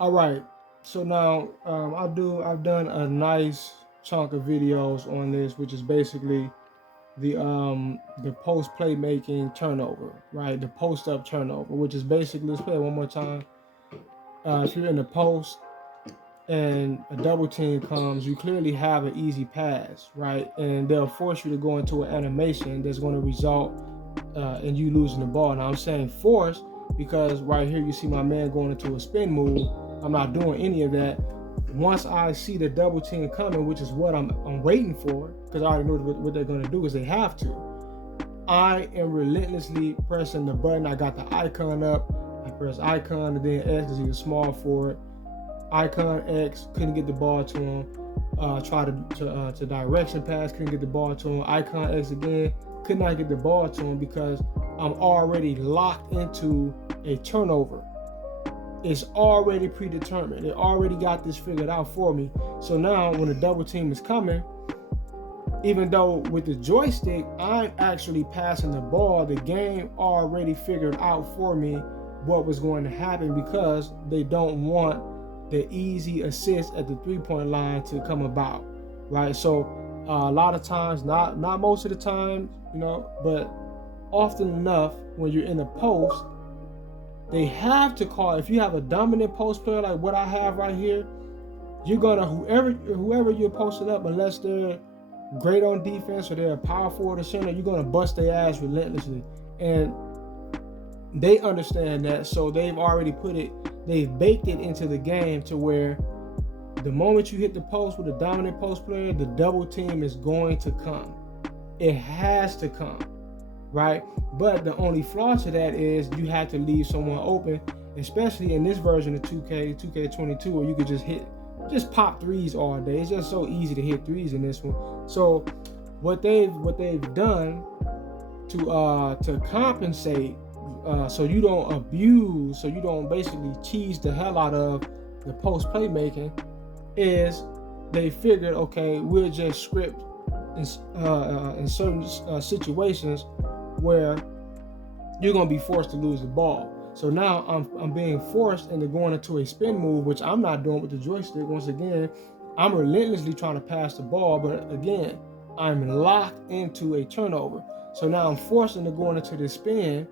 All right. So now I've done a nice chunk of videos on this, which is basically the post playmaking turnover, right? The post up turnover, which is basically, let's play it one more time. If you're in the post and a double team comes, you clearly have an easy pass, right? And they'll force you to go into an animation that's going to result in you losing the ball. Now I'm saying force because right here you see my man going into a spin move. I'm not doing any of that. Once I see the double team coming, which is what I'm waiting for, because I already know what they're going to do, is they have to. I am relentlessly pressing the button. I got the icon up. I press icon and then X because he was small for it. Icon X, couldn't get the ball to him. Try to direction pass, couldn't get the ball to him. Icon X again, could not get the ball to him because I'm already locked into a turnover. It's already predetermined. It already got this figured out for me. So now when the double team is coming, even though with the joystick I'm actually passing the ball, the game already figured out for me what was going to happen because they don't want the easy assist at the 3-point line to come about, right? So a lot of times, not most of the time, but often enough when you're in the post, they have to call. If you have a dominant post player like what I have right here, you're gonna whoever you're posting up, unless they're great on defense or they're a power forward or center, you're gonna bust their ass relentlessly, and they understand that. So they've baked it into the game to where the moment you hit the post with a dominant post player, the double team is going to come. It has to come, right? But the only flaw to that is you have to leave someone open, especially in this version of 2K22, where you could just pop threes all day. It's just so easy to hit threes in this one. So what they've done to compensate, so you don't abuse, so you don't basically cheese the hell out of the post playmaking, is they figured, okay, we'll just script in certain situations where you're gonna be forced to lose the ball. So now I'm being forced into going into a spin move, which I'm not doing with the joystick. Once again, I'm relentlessly trying to pass the ball, but again, I'm locked into a turnover. So now I'm forced into going into this spin,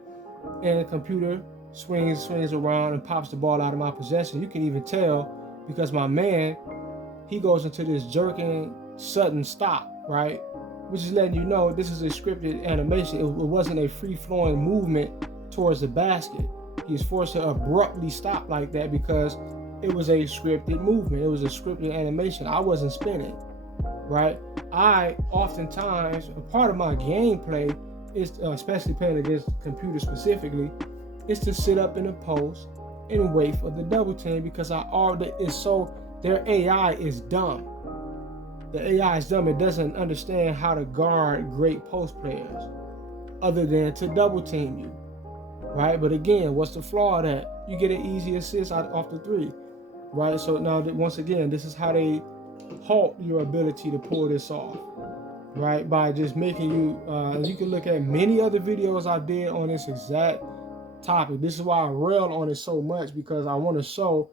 and the computer swings around and pops the ball out of my possession. You can even tell because my man, he goes into this jerking sudden stop, right? Which is letting you know this is a scripted animation. It wasn't a free-flowing movement towards the basket. He's forced to abruptly stop like that because it was a scripted movement. It was a scripted animation. I wasn't spinning, right? I oftentimes, a part of my gameplay is, especially playing against computers specifically, is to sit up in a post and wait for the double team because their AI is dumb. The AI is dumb. It doesn't understand how to guard great post players other than to double team you, right? But again, what's the flaw of that? You get an easy assist off the three, right? So now, once again, this is how they halt your ability to pull this off, right? By just making you, you can look at many other videos I did on this exact topic. This is why I rail on it so much, because I want to show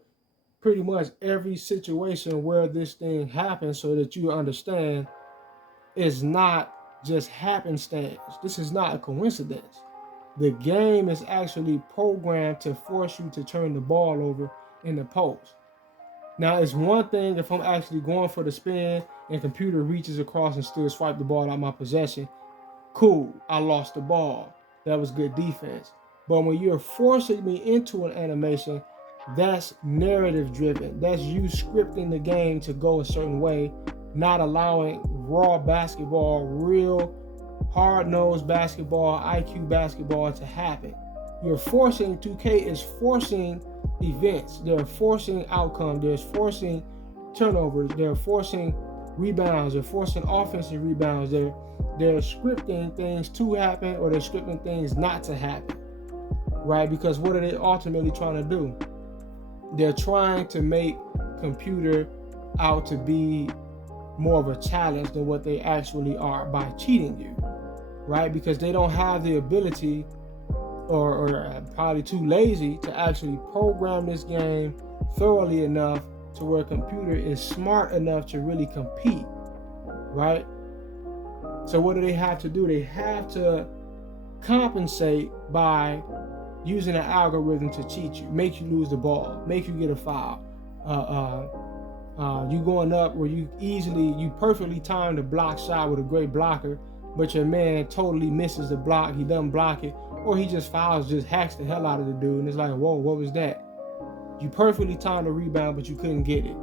pretty much every situation where this thing happens so that you understand it's not just happenstance. This is not a coincidence. The game is actually programmed to force you to turn the ball over in the post. Now, it's one thing if I'm actually going for the spin and computer reaches across and still swipe the ball out of my possession. Cool, I lost the ball. That was good defense. But when you're forcing me into an animation, that's narrative driven. That's you scripting the game to go a certain way, not allowing raw basketball, real hard-nosed basketball, IQ basketball to happen. You're forcing, 2K is forcing events. They're forcing outcome. They're forcing turnovers. They're forcing rebounds. They're forcing offensive rebounds. They're scripting things to happen, or they're scripting things not to happen, right? Because what are they ultimately trying to do? They're trying to make computer out to be more of a challenge than what they actually are by cheating you, right? Because they don't have the ability, or probably too lazy to actually program this game thoroughly enough to where a computer is smart enough to really compete, right? So what do they have to do? They have to compensate by using an algorithm to cheat you, make you lose the ball, make you get a foul. You going up where you perfectly timed a block shot with a great blocker, but your man totally misses the block. He doesn't block it, or he just fouls, just hacks the hell out of the dude, and it's like, whoa, what was that? You perfectly timed a rebound, but you couldn't get it,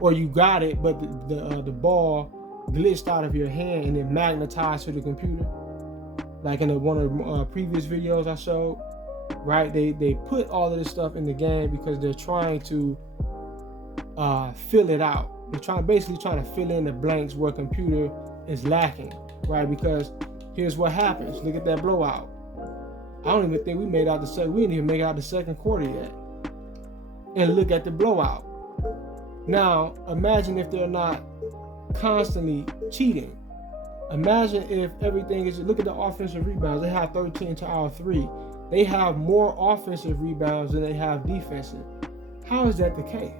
or you got it, but the ball glitched out of your hand and it magnetized to the computer. Like in one of the previous videos I showed, right? They put all of this stuff in the game because they're trying to fill it out. They're basically trying to fill in the blanks where computer is lacking, right? Because here's what happens. Look at that blowout. I don't even think we made out the second. We didn't even make out the second quarter yet. And look at the blowout. Now imagine if they're not constantly cheating. Imagine if everything is. Look at the offensive rebounds. They have 13 to our 3. They have more offensive rebounds than they have defensive. How is that the case?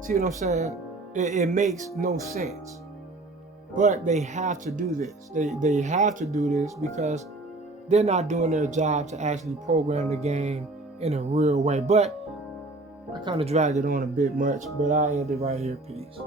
See what I'm saying? It makes no sense. But they have to do this. They have to do this because they're not doing their job to actually program the game in a real way. But I kind of dragged it on a bit much, but I'll end it right here. Peace.